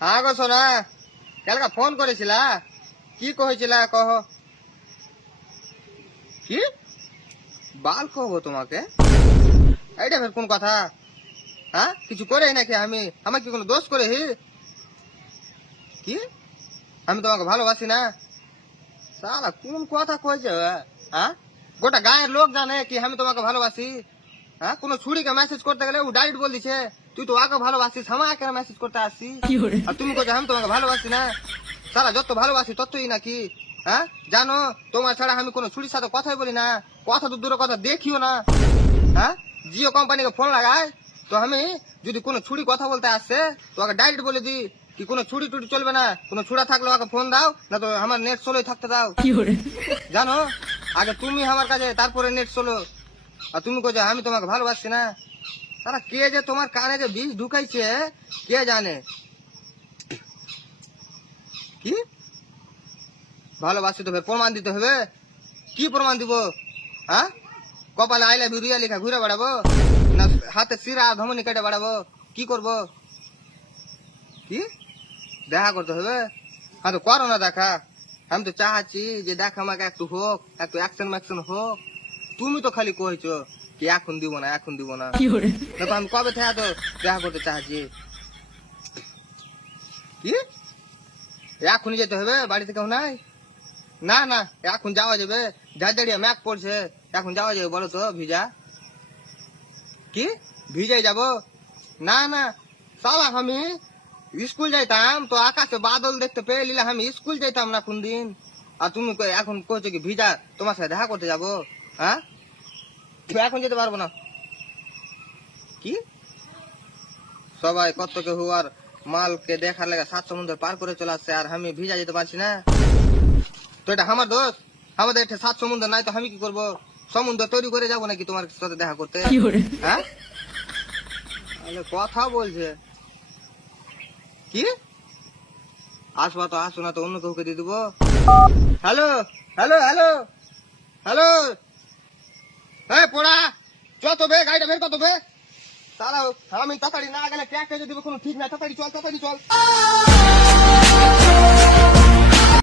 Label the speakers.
Speaker 1: হ্যাঁ গো সোনা, কালকে ফোন করেছিলা? কি কহেছিলা কহ? কি? বাল কহবো তোমাকে? এইটা ফের কোন কথা? হ্যাঁ কিছু করে নাকি আমি? আমার কি কোনো দোষ করে হি? কি? আমি তোমাকে ভালোবাসি না? সালা কোন কথা কয়েছে হ্যাঁ? গোটা গায়ের লোক জানে কি আমি তোমাকে ভালোবাসি? হ্যাঁ কোনো ছুরিকে মেসেজ করতে গেলে ও ডাইরেক্ট বল দিছে তুই তো আগে ভালোবাসিস আমাকে মেসেজ করতে আসছিস? আর তুমি কোথায় আমি তোমাকে ভালোবাসি না। সারা যত ভালোবাসি ততই নাকি হ্যাঁ? জানো তোমার ছাড়া আমি কোনো ছুরির সাথে কথাই বলি না। কথা তো দূরের কথা দেখিও না। হ্যাঁ? জিও কোম্পানিকে ফোন লাগাই তো আমি যদি কোনো ছুরি কথা বলতে আসছে তোমাকে ডাইরেক্ট বলে দি কি কোনো ছুরি টুরি চলবে না। কোনো ছুরা থাকলে ওকে ফোন দাও না তো আমার নেট সোলোই থাকতে দাও। জানো আগে তুমি আমার কাছে তারপরে নেট সোলো আর তুমি কোথায় আমি তোমাকে ভালোবাসছি না। তারা কে যে তোমার কানে যে বিষ ঢুকাইছে, কে জানে? কি? ভালোবাসি তো প্রমাণ দিতে হবে। কি প্রমাণ দিব? হ্যাঁ? কপালে আইলা রিয়া লেখা ঘুরে বেড়াবো, না হাতে শিরা ধমনি কেটে বেড়াবো, কি করব? কি? দেখা করতে হবে। হ্যাঁ তো করো না দেখা। আমি তো চাহাচ্ছি যে দেখ আমাকে একটু হোক, একটু অ্যাকশন ম্যাকশন হোক। তুমি তো খালি কইছো কি এখন দিব না এখন দিব না। দেখো আমি কবে থেকে তো দেখা করতে চাচ্ছি? কি? এখনই যেতে হবে? বাড়িতে কেউ নাই? না না এখন যাওয়া যাবে। ঝাড়ঝাড়িয়া ম্যাক পড়ছে এখন যাওয়া যাবে বলো তো ভিজা? কি? ভিজাই যাব? না না সালা আমি স্কুল যাইতাম তো আকাশে বাদল দেখতে পেয়ে নিলে আমি স্কুল যাইতাম না কোন দিন আর তুমি এখন কইছো কি ভিজা তোমার সাথে দেখা করতে যাব? হ্যাঁ? এখন যেতে পারব না। কি? সবাই কত কেউ আর মালকে দেখার লাগে সাত সমুদ্র পার করে চলে আসছে আর আমি ভিজা যেতে পারছি না। তো এটা আমার দোষ? আমাদের এটা সাত সমুদ্র নাই তো আমি কি করব? সমুদ্র তৈরি করে যাব নাকি তোমার সাথে দেখা করতে? হ্যাঁ? আরে কথা বলছে। কি? আসবা তো আসো না তো অন্য কাউকে দিয়ে দেবো। হ্যালো? হ্যালো? হ্যালো? হ্যালো? এই পোড়া। চল তো বে, গাড়িটা বের কত বে। তারা আমি তাড়াতাড়ি না গেলে ট্যাক্টর যদি কোনো ঠিক না, তাড়াতাড়ি চল তাড়াতাড়ি চল।